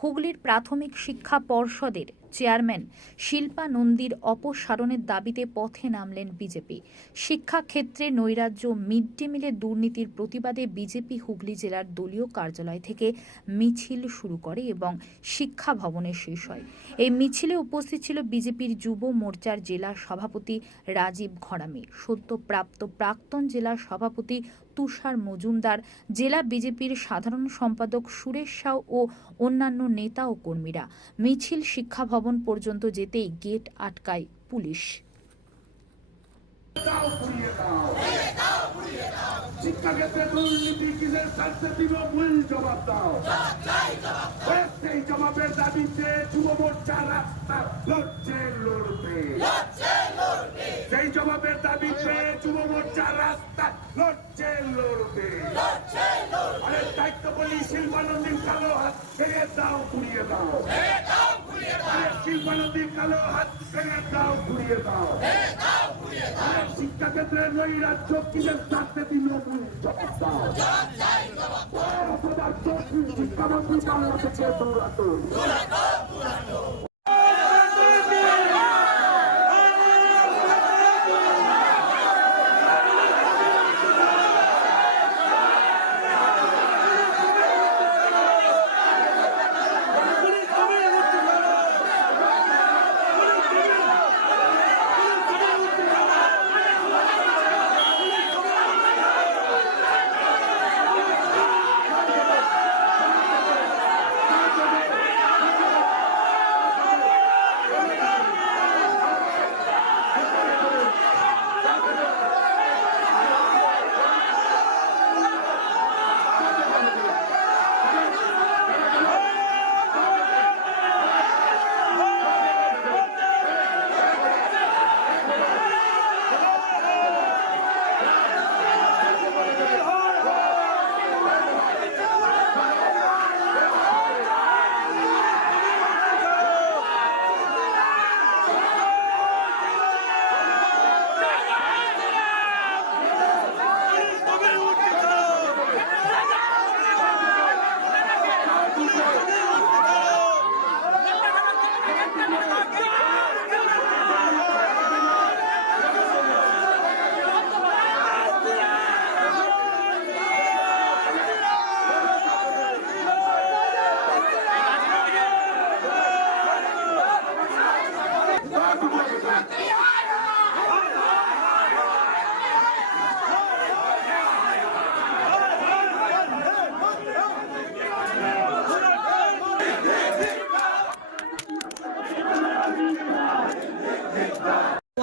হুগলির প্রাথমিক শিক্ষা পর্ষদের চেয়ারম্যান শিল্পা নন্দীর অপসারণের দাবিতে পথে নামলেন বিজেপি। শিক্ষাক্ষেত্রে নৈরাজ্য মিড ডে মিলে দুর্নীতির প্রতিবাদে বিজেপি হুগলি জেলার দলীয় কার্যালয় থেকে মিছিল শুরু করে এবং শিক্ষা ভবনে শেষ হয়। এই মিছিলে উপস্থিত ছিল বিজেপির যুব মোর্চার জেলা সভাপতি রাজীব ঘরামি, সদ্যপ্রাপ্ত প্রাক্তন জেলা সভাপতি তুষার মজুমদার, জেলা বিজেপির সাধারণ সম্পাদক সুরেশ সাউ ও অন্যান্য নেতা ও কর্মীরা। মিছিল শিক্ষা ভবন পর্যন্ত যেতেই গেট আটকায় পুলিশ। সেই জবাবের দাবিতে রাস্তা লড়বে দায়িত্ব বলি শিল্পানন্দীর কালো হাত ভেঙে দাও পুড়িয়ে দাও কালো হাত ভেঙে দাও নৈরাজ্য কিসের স্বার্থে তৃণমূল জবাব দাও। অপদার্থ শিক্ষামন্ত্রী বাংলা দৌড়াতো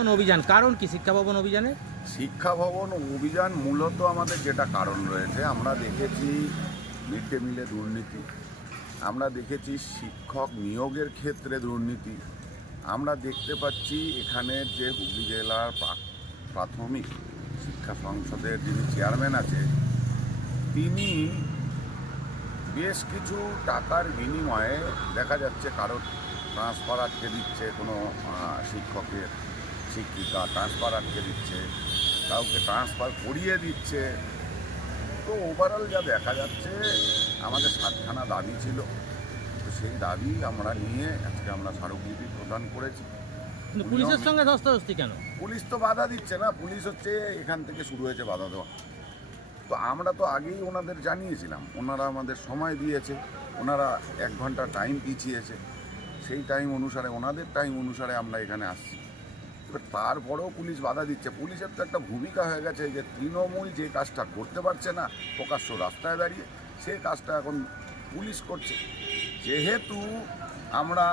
ভবন অভিযান, কারণ কি শিক্ষা ভবন অভিযানে শিক্ষা ভবন অভিযান মূলত আমাদের যেটা কারণ রয়েছে, আমরা দেখেছি মিড ডে মিলে দুর্নীতি, আমরা দেখেছি শিক্ষক নিয়োগের ক্ষেত্রে দুর্নীতি, আমরা দেখতে পাচ্ছি এখানে যে হুগলি জেলার প্রাথমিক শিক্ষা সংসদের যিনি চেয়ারম্যান আছে, তিনি বেশ কিছু টাকার বিনিময়ে দেখা যাচ্ছে কারোর ট্রান্সফার আটকে দিচ্ছে কোনো শিক্ষকের। শিক্ষিকা ট্রান্সফার আটকে দিচ্ছে কাউকে ট্রান্সফার করিয়ে দিচ্ছে। তো ওভারঅল যা দেখা যাচ্ছে আমাদের সাতখানা দাবি ছিল। তো সেই দাবি আমরা নিয়ে আজকে আমরা স্মারকলিপি প্রদান করেছি। পুলিশের সঙ্গে ধস্তাধস্তি কেন? পুলিশ তো বাধা দিচ্ছে না পুলিশ হচ্ছে এখান থেকে শুরু হয়েছে বাধা দেওয়া। তো আমরা তো আগেই ওনাদের জানিয়েছিলাম ওনারা আমাদের সময় দিয়েছে ওনারা এক ঘণ্টা টাইম পিছিয়েছে। সেই টাইম অনুসারে ওনাদের টাইম অনুসারে আমরা এখানে আসছি। এবার তারপরেও পুলিশ বাধা দিচ্ছে। পুলিশের তো একটা ভূমিকা হয়ে গেছে যে তৃণমূল যে কাজটা করতে পারছে না, প্রকাশ্য রাস্তায় দাঁড়িয়ে সে কাজটা এখন পুলিশ করছে। যেহেতু আমরা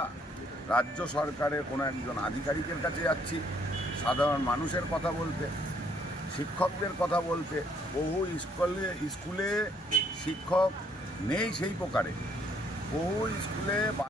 রাজ্য সরকারের কোনো একজন আধিকারিকের কাছে যাচ্ছি, সাধারণ মানুষের কথা বলতে, শিক্ষকদের কথা বলতে, বহু স্কুলে স্কুলে শিক্ষক নেই সেই প্রকারে। বহু স্কুলে